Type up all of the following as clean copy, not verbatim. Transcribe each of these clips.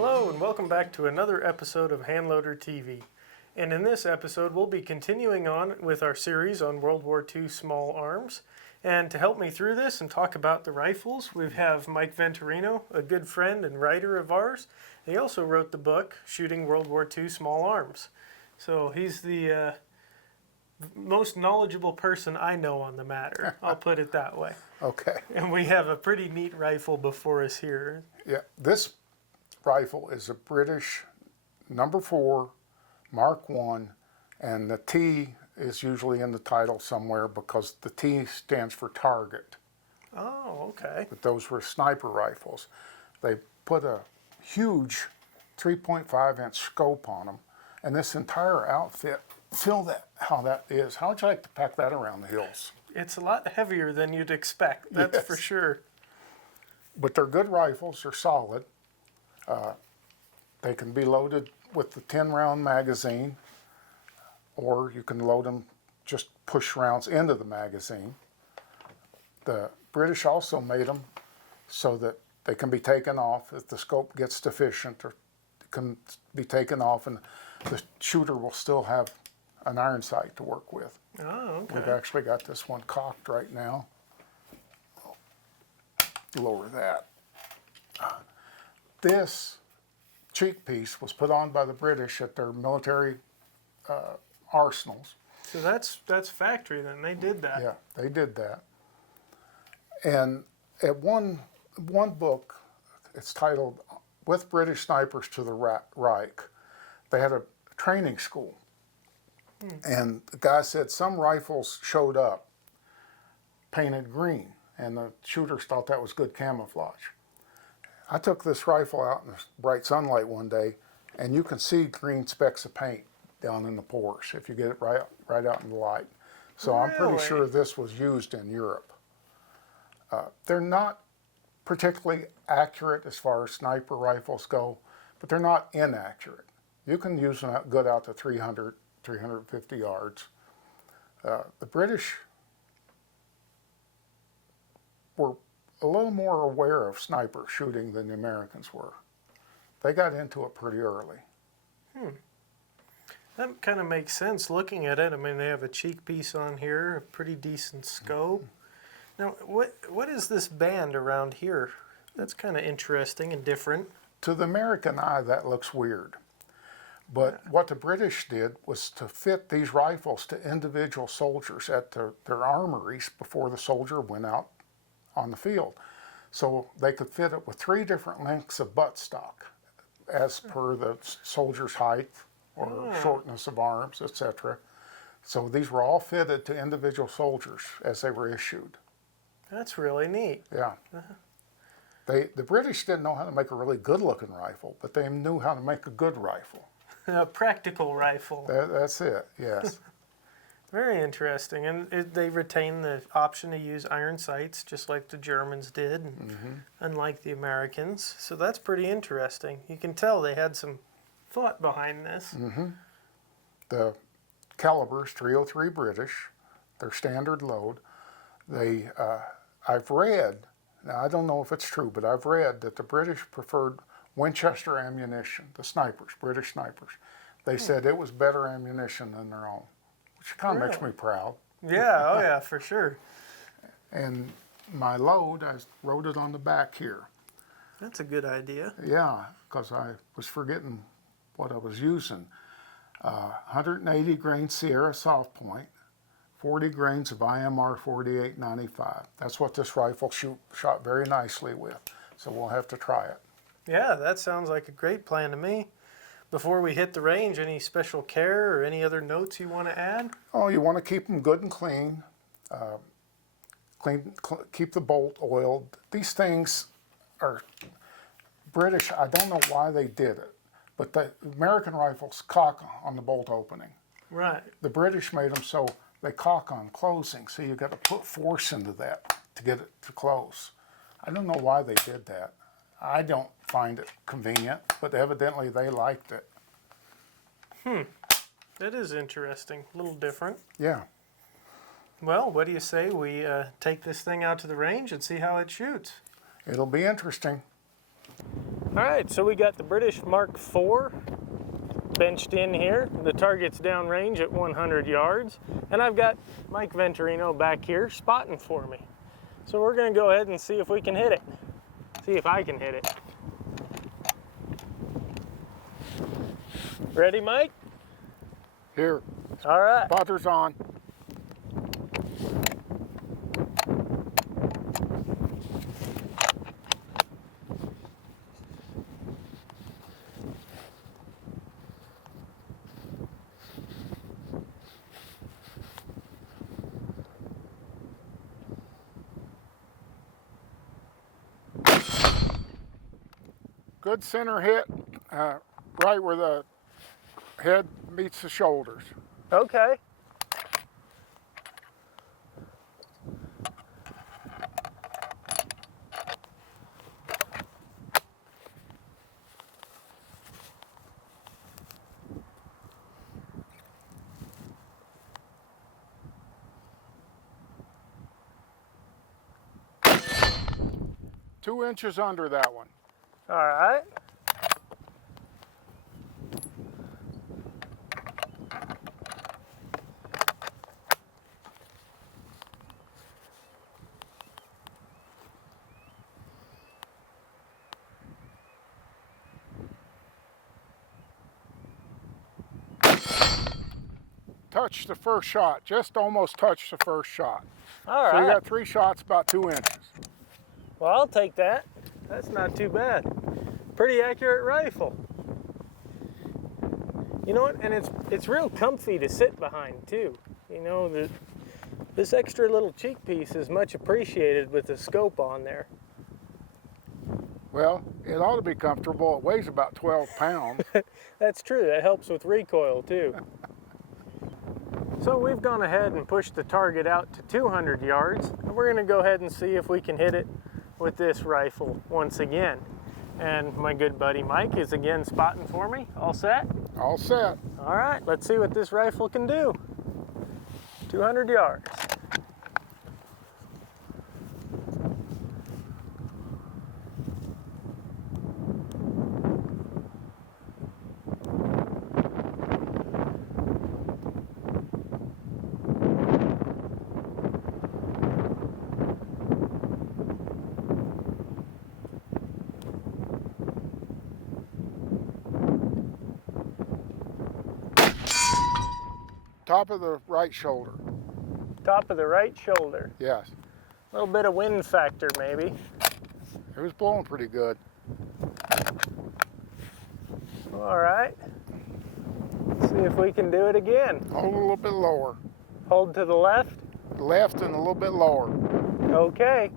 Hello and welcome back to another episode of Handloader TV. And in this episode we'll be continuing on with our series on World War II Small Arms. And to help me through this and talk about the rifles, we have Mike Venturino, a good friend and writer of ours. He also wrote the book, Shooting World War II Small Arms. So he's the most knowledgeable person I know on the matter. I'll put it that way. Okay. And we have a pretty neat rifle before us here. Yeah, this rifle is a British number 4 Mark I, and the T is usually in the title somewhere because the T stands for target. Oh, okay. But those were sniper rifles. They put a huge 3.5-inch scope on them, and this entire outfit, feel that how that is. How would you like to pack that around the hills? It's a lot heavier than you'd expect, that's Yes. for sure. But they're good rifles, they're solid. They can be loaded with the 10-round magazine, or you can load them, just push rounds into the magazine. The British also made them so that they can be taken off if the scope gets deficient, or can be taken off and the shooter will still have an iron sight to work with. Oh, okay. We've actually got this one cocked right now. Lower that. This cheek piece was put on by the British at their military arsenals. So that's factory then, they did that. Yeah, they did that. And at one book, it's titled With British Snipers to the Reich, they had a training school. And the guy said some rifles showed up painted green, and the shooters thought that was good camouflage. I took this rifle out in the bright sunlight one day, and you can see green specks of paint down in the pores if you get it right out in the light. So I'm pretty Really? sure this was used in Europe. They're not particularly accurate as far as sniper rifles go, but they're not inaccurate. You can use them good out to 300, 350 yards. The British were a little more aware of sniper shooting than the Americans were. They got into it pretty early. That kind of makes sense looking at it. I mean, they have a cheek piece on here, a pretty decent scope. Now, what is this band around here? That's kind of interesting and different. To the American eye, that looks weird. But what the British did was to fit these rifles to individual soldiers at their armories before the soldier went out on the field. So they could fit it with 3 different lengths of buttstock as per the soldier's height or shortness of arms, etc. So these were all fitted to individual soldiers as they were issued. That's really neat. Yeah. The British didn't know how to make a really good-looking rifle, but they knew how to make a good rifle. A practical rifle. That's it, yes. Very interesting. And they retain the option to use iron sights, just like the Germans did, and unlike the Americans. So that's pretty interesting. You can tell they had some thought behind this. The caliber's 303 British, their standard load. I've read, now I don't know if it's true, but I've read that the British preferred Winchester ammunition, the snipers, British snipers. They said it was better ammunition than their own, which kind of makes me proud. Yeah, oh yeah, for sure. And my load, I wrote it on the back here. That's a good idea. Yeah, because I was forgetting what I was using. 180 grain Sierra soft point, 40 grains of IMR 4895. That's what this rifle shot very nicely with. So we'll have to try it. Yeah, that sounds like a great plan to me. Before we hit the range, any special care or any other notes you want to add? Oh, you want to keep them good and clean. Keep the bolt oiled. These things are British. I don't know why they did it, but the American rifles cock on the bolt opening. Right. The British made them so they cock on closing, so you got to put force into that to get it to close. I don't know why they did that. I don't find it convenient, but evidently they liked it. That is interesting. A little different. Yeah. Well, what do you say we take this thing out to the range and see how it shoots? It'll be interesting. All right, so we got the British Mark IV benched in here. The target's downrange at 100 yards. And I've got Mike Venturino back here spotting for me. So we're gonna go ahead and see if we can hit it. See if I can hit it. Ready, Mike? Here, All right. spotter's on. Good center hit, right where the head meets the shoulders. Okay. Two inches under that one. All right. Touch the first shot, just almost touched the first shot. All So right. you got 3 shots about 2 inches. Well, I'll take that. That's not too bad. Pretty accurate rifle. You know what? And it's real comfy to sit behind too. You know, this extra little cheek piece is much appreciated with the scope on there. Well, it ought to be comfortable. It weighs about 12 pounds. That's true. That helps with recoil too. So we've gone ahead and pushed the target out to 200 yards. And we're going to go ahead and see if we can hit it with this rifle once again. And my good buddy Mike is again spotting for me. All set? All set. All right, let's see what this rifle can do. 200 yards. Top of the right shoulder. Top of the right shoulder. Yes. A little bit of wind factor maybe. It was blowing pretty good. All right. Let's see if we can do it again. Hold a little bit lower. Hold to the left. Left and a little bit lower. Okay.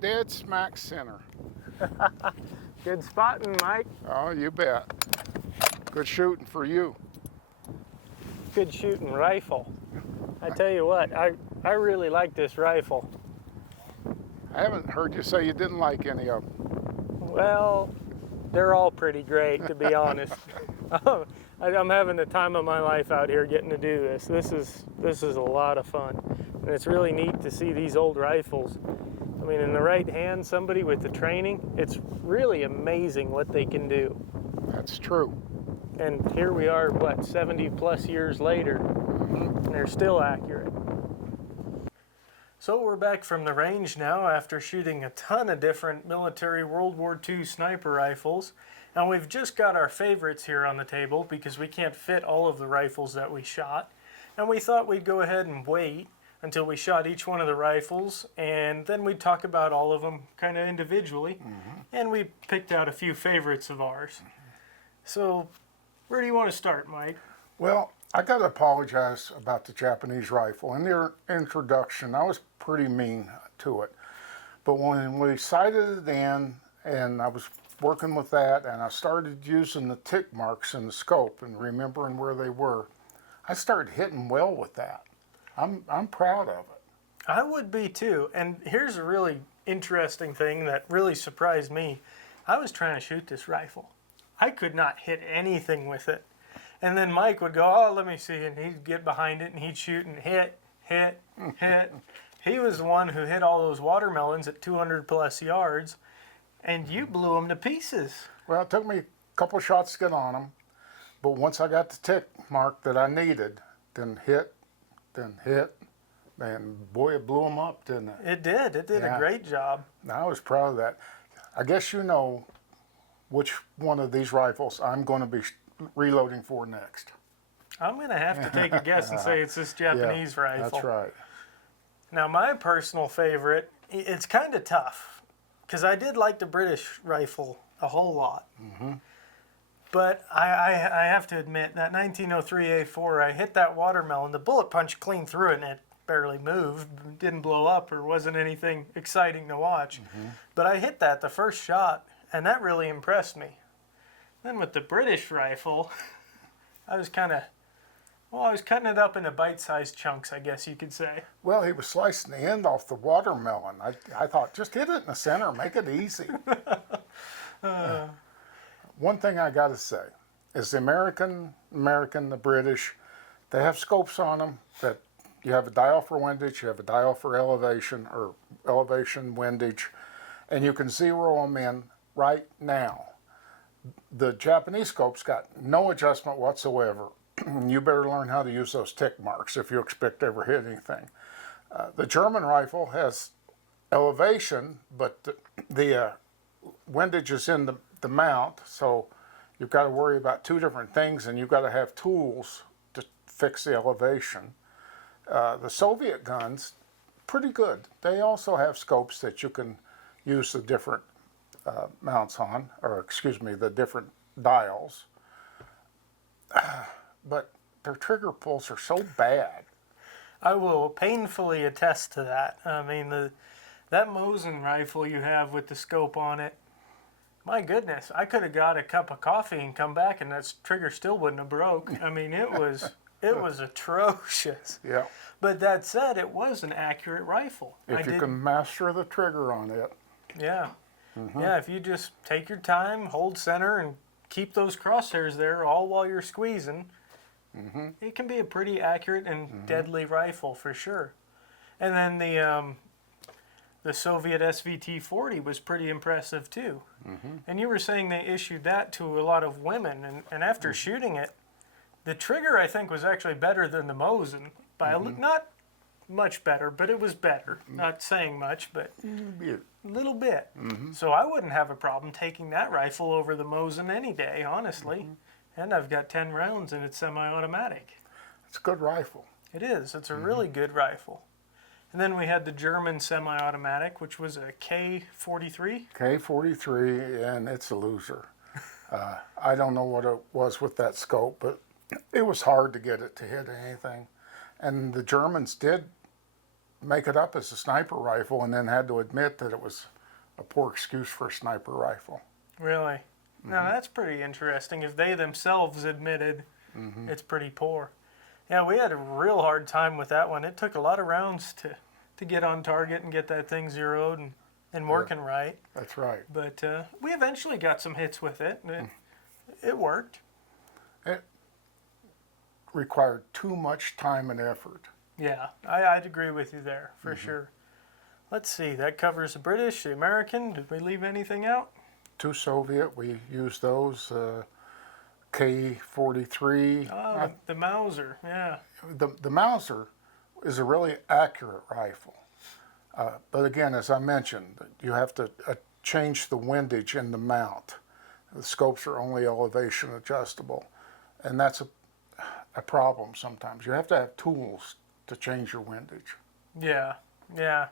Dead smack center. Good spotting, Mike. Oh, you bet. Good shooting for you. Good shooting rifle. I tell you what, I really like this rifle. I haven't heard you say you didn't like any of them. Well, they're all pretty great, to be honest. I'm having the time of my life out here getting to do this. This is a lot of fun, and it's really neat to see these old rifles. I mean, in the right hand, somebody with the training, it's really amazing what they can do. That's true. And here we are, what, 70 plus years later, and they're still accurate. So we're back from the range now after shooting a ton of different military World War II sniper rifles. And we've just got our favorites here on the table because we can't fit all of the rifles that we shot. And we thought we'd go ahead and wait until we shot each one of the rifles, and then we'd talk about all of them kind of individually. And we picked out a few favorites of ours. So where do you want to start, Mike? Well, I got to apologize about the Japanese rifle. In their introduction, I was pretty mean to it. But when we sighted it in, and I was working with that, and I started using the tick marks in the scope and remembering where they were, I started hitting well with that. I'm proud of it. I would be too. And here's a really interesting thing that really surprised me. I was trying to shoot this rifle. I could not hit anything with it. And then Mike would go, oh, let me see. And he'd get behind it and he'd shoot and hit. He was the one who hit all those watermelons at 200 plus yards. And you blew them to pieces. Well, it took me a couple of shots to get on them. But once I got the tick mark that I needed, then hit, and boy, it blew them up, didn't it? It did. It did a great job. I was proud of that. I guess you know which one of these rifles I'm going to be reloading for next. I'm going to have to take a guess and say it's this Japanese rifle. That's right. Now, my personal favorite, it's kind of tough because I did like the British rifle a whole lot. Mm-hmm. But I have to admit, that 1903 A4, I hit that watermelon, the bullet punched clean through it, and it barely moved, didn't blow up, or wasn't anything exciting to watch. Mm-hmm. But I hit that the first shot, and that really impressed me. Then with the British rifle, I was cutting it up into bite-sized chunks, I guess you could say. Well, he was slicing the end off the watermelon. I thought, just hit it in the center, make it easy. One thing I got to say is the American, the British, they have scopes on them that you have a dial for windage, you have a dial for elevation or elevation windage, and you can zero them in right now. The Japanese scopes got no adjustment whatsoever. You better learn how to use those tick marks if you expect to ever hit anything. The German rifle has elevation, but the windage is in the mount, so you've got to worry about two different things, and you've got to have tools to fix the elevation. The Soviet guns, pretty good. They also have scopes that you can use the different mounts on, or excuse me, the different dials. But their trigger pulls are so bad. I will painfully attest to that. I mean, that Mosin rifle you have with the scope on it, my goodness, I could have got a cup of coffee and come back and that trigger still wouldn't have broke. I mean, it was atrocious. Yeah. But that said, it was an accurate rifle. If you can master the trigger on it. Yeah. Mm-hmm. Yeah, if you just take your time, hold center, and keep those crosshairs there all while you're squeezing, it can be a pretty accurate and deadly rifle for sure. And then the Soviet SVT-40 was pretty impressive too. Mm-hmm. And you were saying they issued that to a lot of women, and after shooting it, the trigger I think was actually better than the Mosin by not much better, but it was better. Not saying much, but a little bit. Mm-hmm. So I wouldn't have a problem taking that rifle over the Mosin any day, honestly. Mm-hmm. And I've got 10 rounds and it's semi-automatic. It's a good rifle. It is. It's a really good rifle. And then we had the German semi-automatic, which was a K43. K43, and it's a loser. I don't know what it was with that scope, but it was hard to get it to hit anything. And the Germans did make it up as a sniper rifle and then had to admit that it was a poor excuse for a sniper rifle. Really? Now that's pretty interesting. If they themselves admitted it's pretty poor. Yeah, we had a real hard time with that one. It took a lot of rounds to get on target and get that thing zeroed and working right. That's right. But we eventually got some hits with it. It worked. It required too much time and effort. Yeah, I'd agree with you there, for sure. Let's see, that covers the British, the American. Did we leave anything out? Two Soviet, we used those. K43. Oh, the Mauser, yeah. The Mauser is a really accurate rifle. But again, as I mentioned, you have to change the windage in the mount. The scopes are only elevation adjustable. And that's a problem sometimes. You have to have tools to change your windage. Yeah, yeah.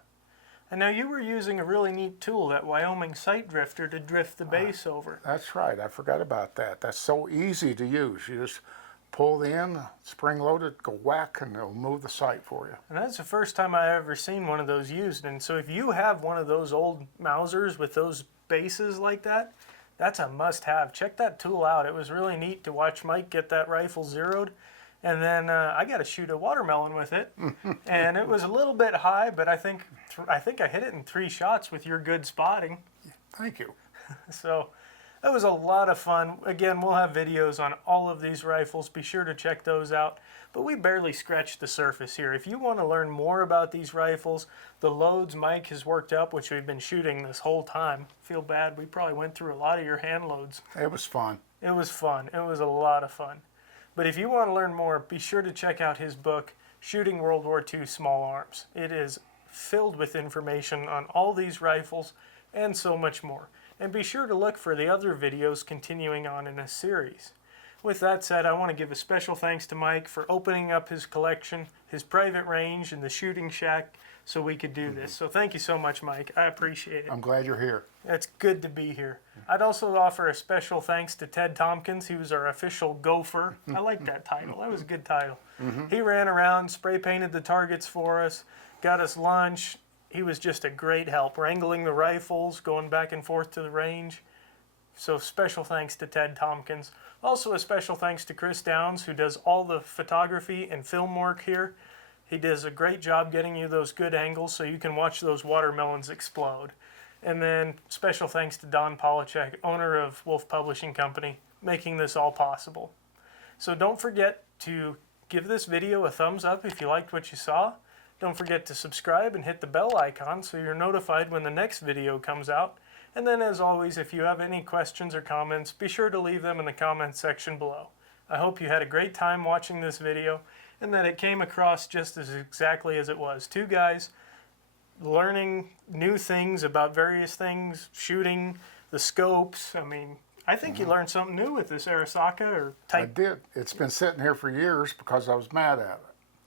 And now you were using a really neat tool, that Wyoming sight drifter, to drift the base over. That's right. I forgot about that. That's so easy to use. You just pull the end, spring load it, go whack, and it'll move the sight for you. And that's the first time I ever seen one of those used. And so if you have one of those old Mausers with those bases like that, that's a must-have. Check that tool out. It was really neat to watch Mike get that rifle zeroed. And then I got to shoot a watermelon with it, and it was a little bit high, but I think I hit it in 3 shots with your good spotting. Thank you. So that was a lot of fun. Again, we'll have videos on all of these rifles. Be sure to check those out. But we barely scratched the surface here. If you want to learn more about these rifles, the loads Mike has worked up, which we've been shooting this whole time. Feel bad. We probably went through a lot of your hand loads. It was fun. It was fun. It was a lot of fun. But if you want to learn more, be sure to check out his book, Shooting World War II Small Arms. It is filled with information on all these rifles and so much more. And be sure to look for the other videos continuing on in this series. With that said, I want to give a special thanks to Mike for opening up his collection, his private range, and the shooting shack so we could do this. So thank you so much, Mike. I appreciate it. I'm glad you're here. It's good to be here. I'd also offer a special thanks to Ted Tompkins. He was our official gopher. I like that title. That was a good title. He ran around, spray painted the targets for us, got us lunch. He was just a great help, wrangling the rifles, going back and forth to the range. So special thanks to Ted Tompkins. Also a special thanks to Chris Downs, who does all the photography and film work here. He does a great job getting you those good angles so you can watch those watermelons explode. And then special thanks to Don Polachek, owner of Wolf Publishing Company, making this all possible. So don't forget to give this video a thumbs up if you liked what you saw. Don't forget to subscribe and hit the bell icon so you're notified when the next video comes out. And then as always, if you have any questions or comments, be sure to leave them in the comments section below. I hope you had a great time watching this video and that it came across just as exactly as it was. 2 guys learning new things about various things, shooting, the scopes. I mean, I think you learned something new with this Arasaka or I type. did. It's been sitting here for years because I was mad at it.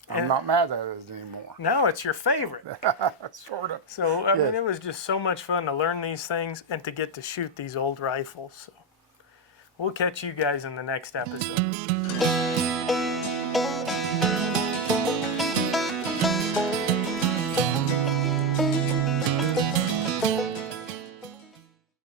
I'm not mad at it anymore. Now it's your favorite. Sort of. So, I mean, it was just so much fun to learn these things and to get to shoot these old rifles. So, we'll catch you guys in the next episode.